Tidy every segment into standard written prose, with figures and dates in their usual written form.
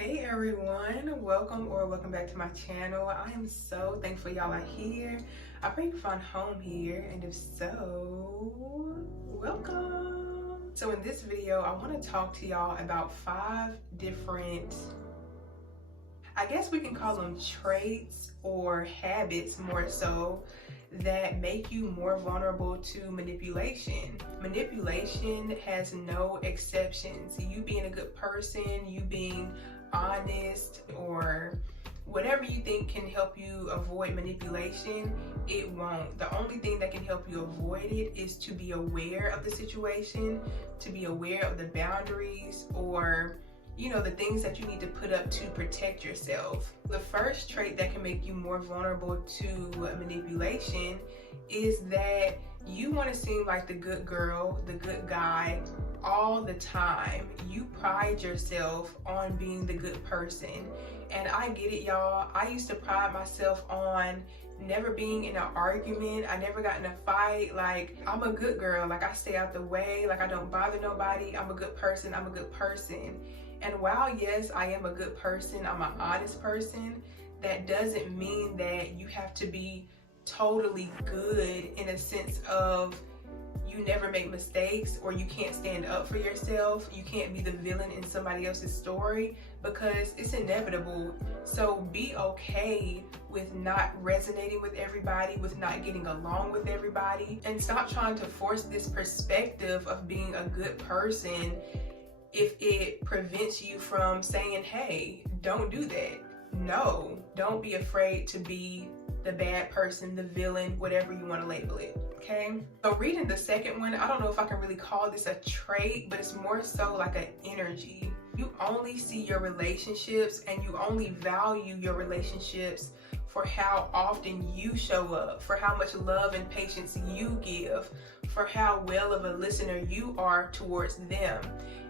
Hey everyone, welcome back to my channel. I am so thankful y'all are here. I pray you find home here, and if so, welcome. So in this video, I want to talk to y'all about 5 different, I guess we can call them traits or habits more so, that make you more vulnerable to manipulation. Manipulation has no exceptions. You being a good person, you being honest, or whatever you think can help you avoid manipulation, it won't. The only thing that can help you avoid it is to be aware of the situation, to be aware of the boundaries, or the things that you need to put up to protect yourself. The first trait that can make you more vulnerable to manipulation is that you want to seem like the good girl, the good guy all the time. You pride yourself on being the good person. And I get it, y'all. I used to pride myself on never being in an argument. I never got in a fight. Like, I'm a good girl. Like, I stay out the way. Like, I don't bother nobody. I'm a good person. I'm a good person. And while, yes, I am a good person, I'm an honest person, that doesn't mean that you have to be totally good in a sense of you never make mistakes, or you can't stand up for yourself. You can't be the villain in somebody else's story, because it's inevitable. So be okay with not resonating with everybody, with not getting along with everybody, and stop trying to force this perspective of being a good person if it prevents you from saying, hey, don't do that. No, don't be afraid to be the bad person, the villain, whatever you want to label it, okay? So reading the second one, I don't know if I can really call this a trait, but it's more so like an energy. You only see your relationships and you only value your relationships for how often you show up, for how much love and patience you give, for how well of a listener you are towards them.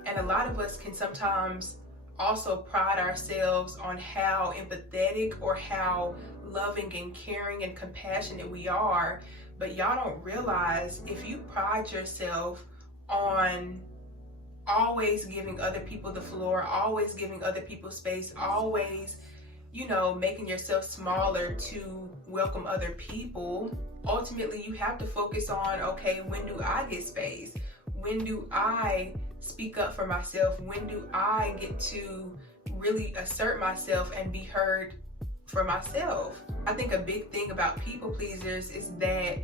And a lot of us can sometimes also pride ourselves on how empathetic or how loving and caring and compassionate we are, but y'all don't realize, if you pride yourself on always giving other people the floor, always giving other people space, always making yourself smaller to welcome other people, ultimately you have to focus on, okay, when do I get space? When do I speak up for myself? When do I get to really assert myself and be heard for myself? I think a big thing about people pleasers is that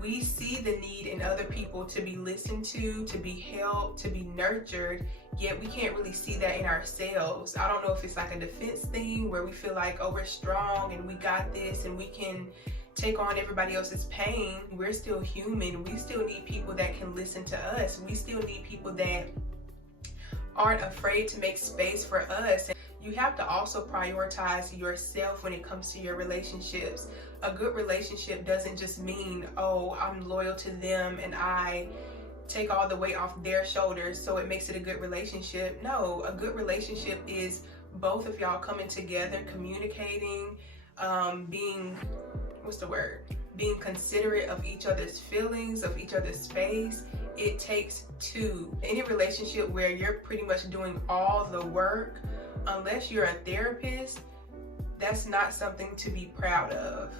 we see the need in other people to be listened to be helped, to be nurtured, yet we can't really see that in ourselves. I don't know if it's like a defense thing where we feel like, oh, we're strong and we got this and we can take on everybody else's pain. We're still human. We still need people that can listen to us. We still need people that aren't afraid to make space for us. You have to also prioritize yourself when it comes to your relationships. A good relationship doesn't just mean, oh, I'm loyal to them and I take all the weight off their shoulders, so it makes it a good relationship. No, a good relationship is both of y'all coming together, communicating, being considerate of each other's feelings, of each other's space. It takes two. Any relationship where you're pretty much doing all the work, unless you're a therapist, that's not something to be proud of.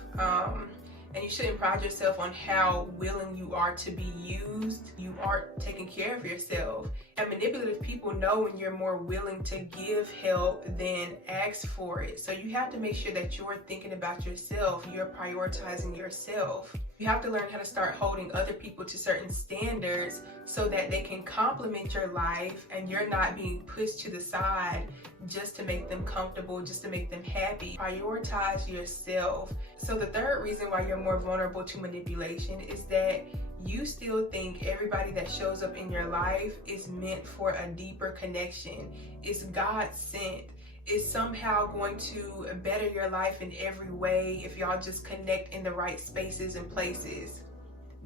And you shouldn't pride yourself on how willing you are to be used. You aren't taking care of yourself. And manipulative people know when you're more willing to give help than ask for it. So you have to make sure that you're thinking about yourself. You're prioritizing yourself. You have to learn how to start holding other people to certain standards so that they can complement your life and you're not being pushed to the side just to make them comfortable, just to make them happy. Prioritize yourself. So the third reason why you're more vulnerable to manipulation is that you still think everybody that shows up in your life is meant for a deeper connection. It's God sent. It's somehow going to better your life in every way if y'all just connect in the right spaces and places.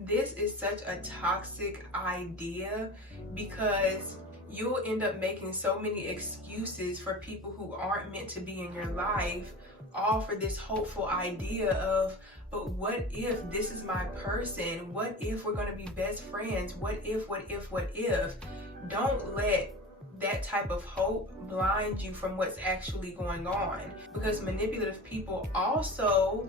This is such a toxic idea, because you'll end up making so many excuses for people who aren't meant to be in your life, all for this hopeful idea of, but what if this is my person? What if we're going to be best friends? What if? Don't let that type of hope blind you from what's actually going on, because manipulative people also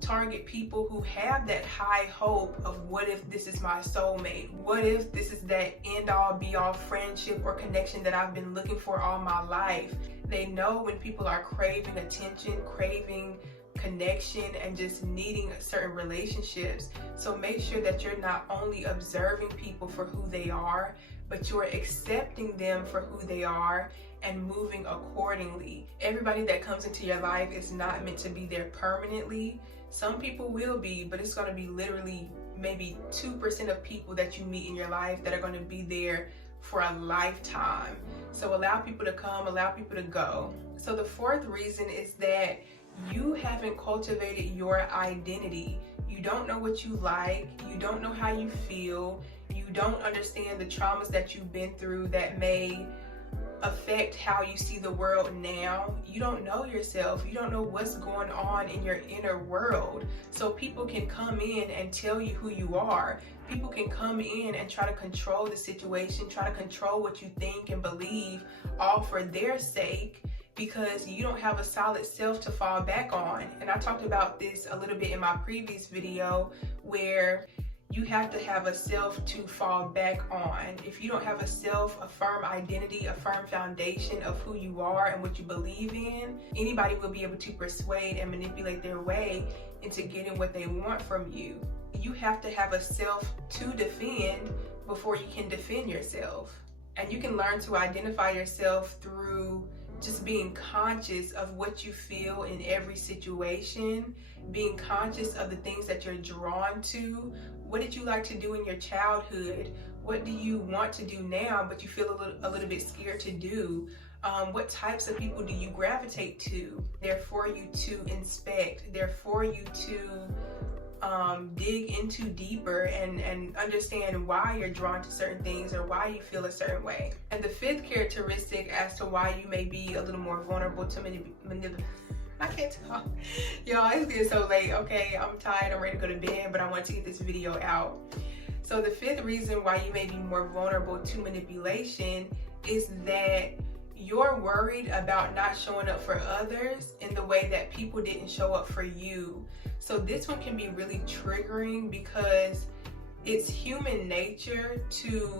target people who have that high hope of, what if this is my soulmate? What if this is that end all be all friendship or connection that I've been looking for all my life? They know when people are craving attention, craving connection, and just needing certain relationships. So make sure that you're not only observing people for who they are, but you're accepting them for who they are and moving accordingly. Everybody that comes into your life is not meant to be there permanently. Some people will be, but it's going to be literally maybe 2% of people that you meet in your life that are going to be there for a lifetime. So allow people to come, allow people to go. So the fourth reason is that you haven't cultivated your identity. You don't know what you like, you don't know how you feel, you don't understand the traumas that you've been through that may affect how you see the world now. You don't know yourself. You don't know what's going on in your inner world. So people can come in and tell you who you are. People can come in and try to control the situation, try to control what you think and believe, all for their sake, because you don't have a solid self to fall back on. And I talked about this a little bit in my previous video, where you have to have a self to fall back on. If you don't have a self, a firm identity, a firm foundation of who you are and what you believe in, anybody will be able to persuade and manipulate their way into getting what they want from you. You have to have a self to defend before you can defend yourself. And you can learn to identify yourself through just being conscious of what you feel in every situation, being conscious of the things that you're drawn to. What did you like to do in your childhood? What do you want to do now, but you feel a little bit scared to do? What types of people do you gravitate to? They're for you to inspect. They're for you to dig into deeper and understand why you're drawn to certain things or why you feel a certain way. And the fifth characteristic as to why you may be a little more vulnerable to I can't talk. Y'all, it's getting so late, okay? I'm tired, I'm ready to go to bed, but I want to get this video out. So the fifth reason why you may be more vulnerable to manipulation is that you're worried about not showing up for others in the way that people didn't show up for you. So this one can be really triggering, because it's human nature to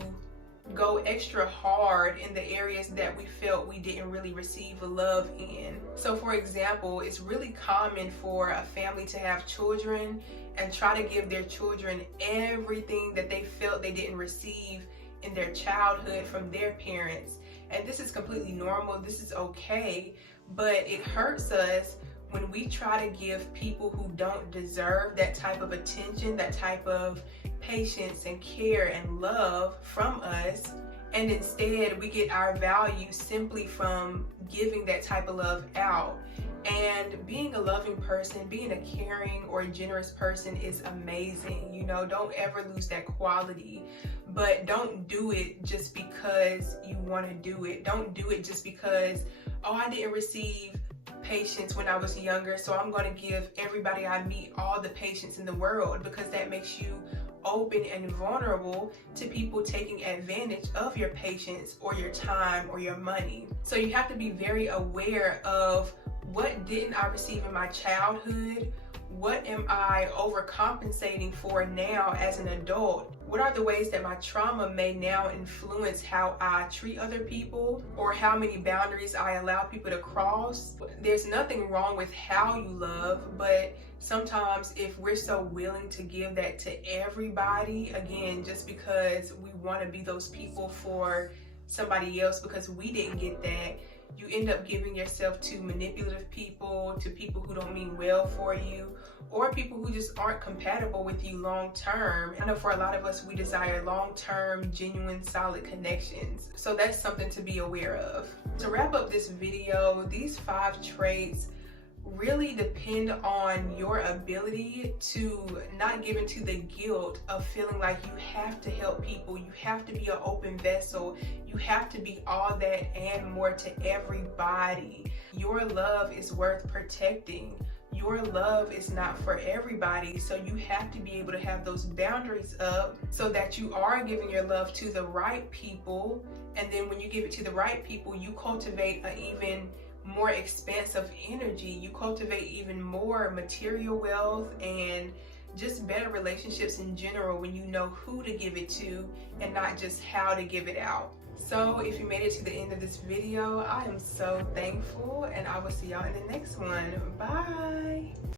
go extra hard in the areas that we felt we didn't really receive love in. So for example, it's really common for a family to have children and try to give their children everything that they felt they didn't receive in their childhood from their parents. And this is completely normal, this is okay, but it hurts us when we try to give people who don't deserve that type of attention, that type of patience and care and love from us, and instead we get our value simply from giving that type of love out. And being a loving person, being a caring or a generous person is amazing. You know, don't ever lose that quality, but don't do it just because you want to do it. Don't do it just because, oh, I didn't receive patience when I was younger, so I'm going to give everybody I meet all the patience in the world, because that makes you open and vulnerable to people taking advantage of your patience or your time or your money. So you have to be very aware of, what didn't I receive in my childhood? What am I overcompensating for now as an adult? What are the ways that my trauma may now influence how I treat other people, or how many boundaries I allow people to cross? There's nothing wrong with how you love, but sometimes if we're so willing to give that to everybody, again, just because we want to be those people for somebody else because we didn't get that, you end up giving yourself to manipulative people, to people who don't mean well for you, or people who just aren't compatible with you long term. I know for a lot of us, we desire long-term, genuine, solid connections. So that's something to be aware of. To wrap up this video, these 5 traits really depend on your ability to not give into the guilt of feeling like you have to help people, you have to be an open vessel, you have to be all that and more to everybody. Your love is worth protecting. your love is not for everybody. So you have to be able to have those boundaries up so that you are giving your love to the right people. And then when you give it to the right people, you cultivate an even more expansive energy. You cultivate even more material wealth and just better relationships in general when you know who to give it to and not just how to give it out. So if you made it to the end of this video, I am so thankful, and I will see y'all in the next one. Bye.